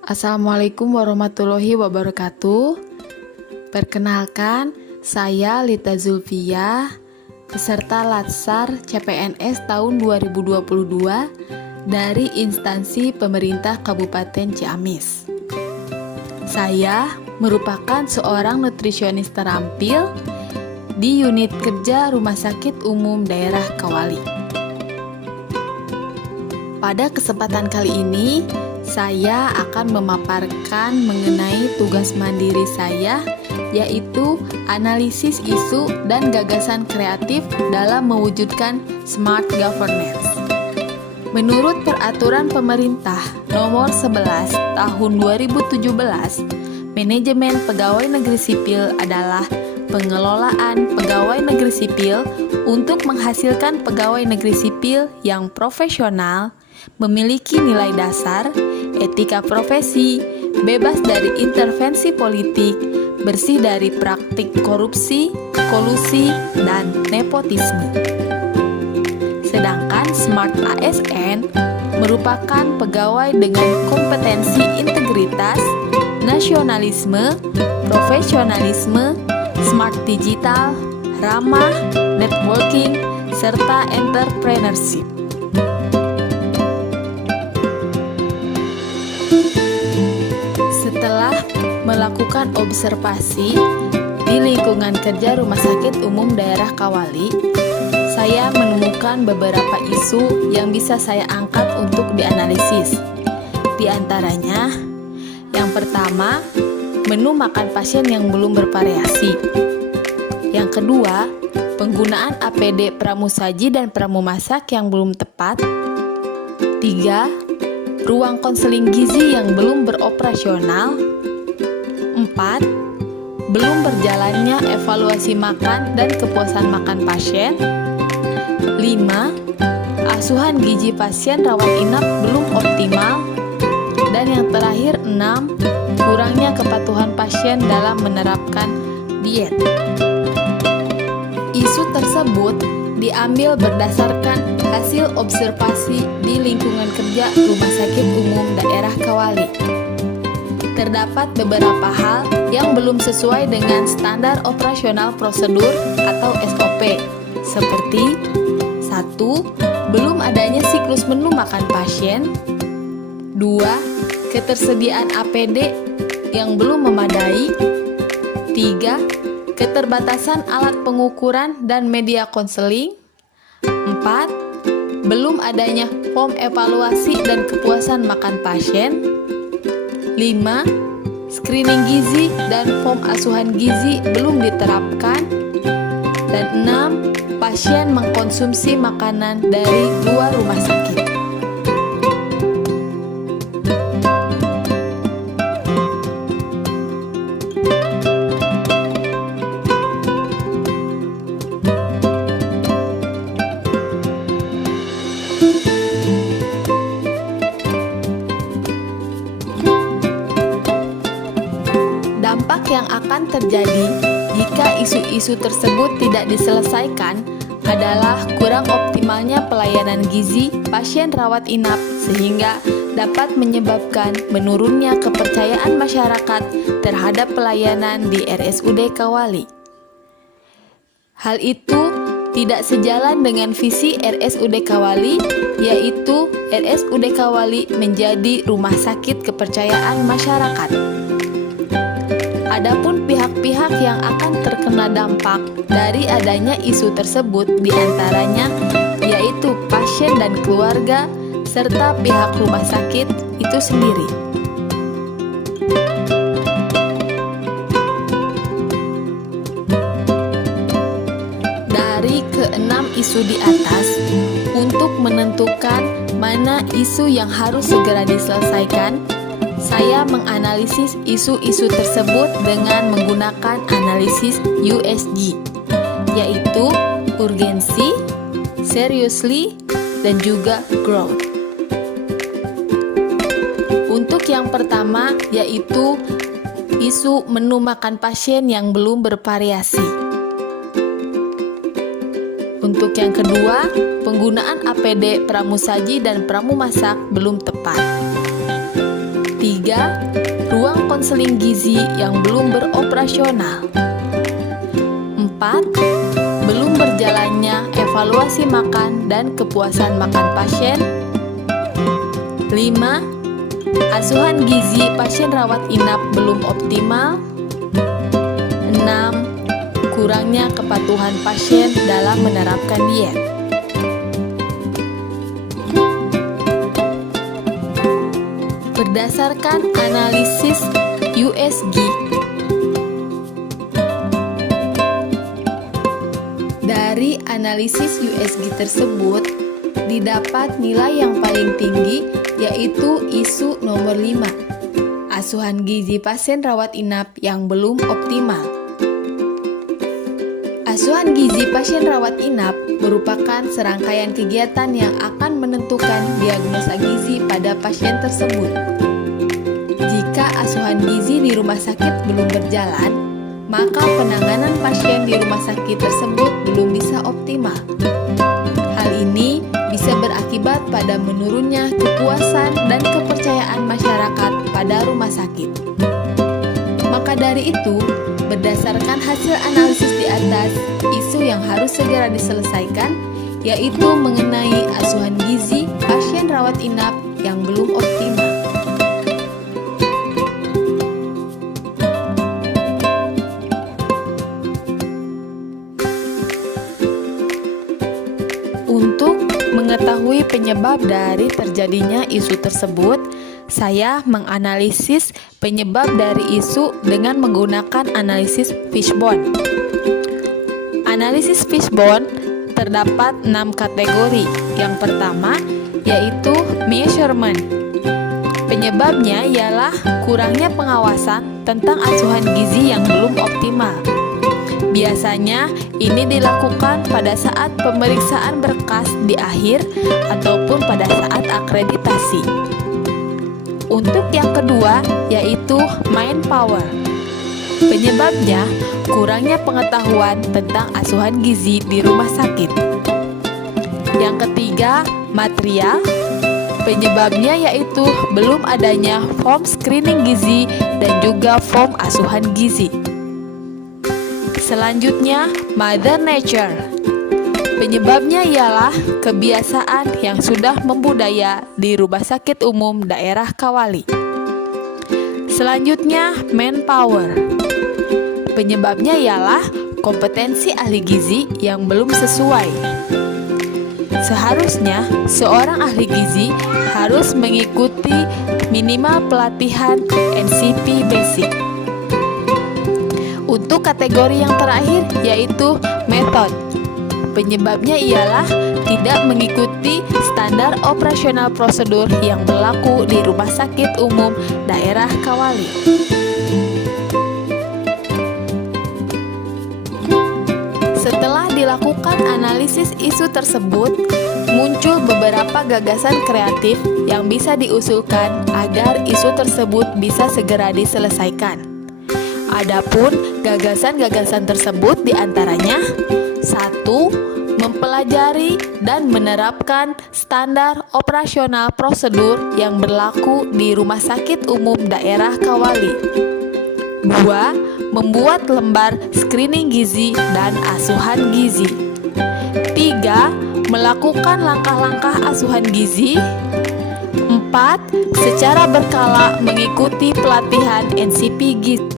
Assalamualaikum warahmatullahi wabarakatuh. Perkenalkan, saya Lita Zulfia, peserta Latsar CPNS tahun 2022 dari instansi pemerintah Kabupaten Ciamis. Saya merupakan seorang nutrisionis terampil di unit kerja Rumah Sakit Umum Daerah Kawali. Pada kesempatan kali ini, saya akan memaparkan mengenai tugas mandiri saya, yaitu analisis isu dan gagasan kreatif dalam mewujudkan smart governance. Menurut Peraturan Pemerintah Nomor 11 Tahun 2017, manajemen pegawai negeri sipil adalah pengelolaan pegawai negeri sipil untuk menghasilkan pegawai negeri sipil yang profesional, memiliki nilai dasar, etika profesi, bebas dari intervensi politik, bersih dari praktik korupsi, kolusi, dan nepotisme. Sedangkan Smart ASN merupakan pegawai dengan kompetensi integritas, nasionalisme, profesionalisme, smart digital, ramah, networking, serta entrepreneurship. Setelah melakukan observasi di lingkungan kerja Rumah Sakit Umum Daerah Kawali, saya menemukan beberapa isu yang bisa saya angkat untuk dianalisis. Di antaranya, yang pertama, menu makan pasien yang belum bervariasi. Yang kedua, penggunaan APD pramusaji dan pramumasak yang belum tepat. 3. Ruang konseling gizi yang belum beroperasional. 4. Belum berjalannya evaluasi makan dan kepuasan makan pasien. 5. Asuhan gizi pasien rawat inap belum optimal. Dan yang terakhir 6. Kurangnya kepatuhan pasien dalam menerapkan diet. Isu tersebut diambil berdasarkan hasil observasi di lingkungan kerja Rumah Sakit Umum Daerah Kawali. Terdapat beberapa hal yang belum sesuai dengan standar operasional prosedur atau SOP, seperti 1. Belum adanya siklus menu makan pasien. 2. Ketersediaan APD yang belum memadai. 3. Keterbatasan alat pengukuran dan media konseling. 4. Belum adanya form evaluasi dan kepuasan makan pasien. 5. Screening gizi dan form asuhan gizi belum diterapkan. Dan 6. Pasien mengkonsumsi makanan dari luar rumah sakit. Dampak yang akan terjadi jika isu-isu tersebut tidak diselesaikan adalah kurang optimalnya pelayanan gizi pasien rawat inap, sehingga dapat menyebabkan menurunnya kepercayaan masyarakat terhadap pelayanan di RSUD Kawali. Hal itu tidak sejalan dengan visi RSUD Kawali, yaitu RSUD Kawali menjadi rumah sakit kepercayaan masyarakat. Adapun pihak-pihak yang akan terkena dampak dari adanya isu tersebut diantaranya yaitu pasien dan keluarga serta pihak rumah sakit itu sendiri. Dari keenam isu di atas, untuk menentukan mana isu yang harus segera diselesaikan, saya menganalisis isu-isu tersebut dengan menggunakan analisis USG, yaitu urgensi, seriously, dan juga growth. Untuk yang pertama, yaitu isu menu makan pasien yang belum bervariasi. Untuk yang kedua, penggunaan APD pramusaji dan pramumasak belum tepat. 3. konseling gizi yang belum beroperasional. 4. Belum berjalannya evaluasi makan dan kepuasan makan pasien. 5. Asuhan gizi pasien rawat inap belum optimal. 6. Kurangnya kepatuhan pasien dalam menerapkan diet. Berdasarkan analisis USG, dari analisis USG tersebut didapat nilai yang paling tinggi, yaitu isu nomor 5, asuhan gizi pasien rawat inap yang belum optimal. Asuhan gizi pasien rawat inap merupakan serangkaian kegiatan yang akan menentukan diagnosa gizi pada pasien tersebut. Jika asuhan gizi di rumah sakit belum berjalan, maka penanganan pasien di rumah sakit tersebut belum bisa optimal. Hal ini bisa berakibat pada menurunnya kepuasan dan kepercayaan masyarakat pada rumah sakit. Maka dari itu, berdasarkan hasil analisis di atas, isu yang harus segera diselesaikan yaitu mengenai asuhan gizi pasien rawat inap yang belum optimal. Untuk mengetahui penyebab dari terjadinya isu tersebut, saya menganalisis penyebab dari isu dengan menggunakan analisis Fishbone. Analisis Fishbone terdapat 6 kategori. Yang pertama yaitu measurement. Penyebabnya ialah kurangnya pengawasan tentang asuhan gizi yang belum optimal. Biasanya ini dilakukan pada saat pemeriksaan berkas di akhir ataupun pada saat akreditasi. Untuk yang kedua yaitu manpower. Penyebabnya kurangnya pengetahuan tentang asuhan gizi di rumah sakit. Yang ketiga, material. Penyebabnya yaitu belum adanya form screening gizi dan juga form asuhan gizi. Selanjutnya, Mother Nature. Penyebabnya ialah kebiasaan yang sudah membudaya di Rumah Sakit Umum Daerah Kawali. Selanjutnya, Manpower. Penyebabnya ialah kompetensi ahli gizi yang belum sesuai. Seharusnya, seorang ahli gizi harus mengikuti minimal pelatihan NCP Basic. Untuk kategori yang terakhir yaitu method. Penyebabnya ialah tidak mengikuti standar operasional prosedur yang berlaku di Rumah Sakit Umum Daerah Kawali. Setelah dilakukan analisis isu tersebut, muncul beberapa gagasan kreatif yang bisa diusulkan agar isu tersebut bisa segera diselesaikan. Adapun gagasan-gagasan tersebut diantaranya 1. Mempelajari dan menerapkan standar operasional prosedur yang berlaku di Rumah Sakit Umum Daerah Kawali. 2. Membuat lembar screening gizi dan asuhan gizi. 3. Melakukan langkah-langkah asuhan gizi. 4. Secara berkala mengikuti pelatihan NCP gizi.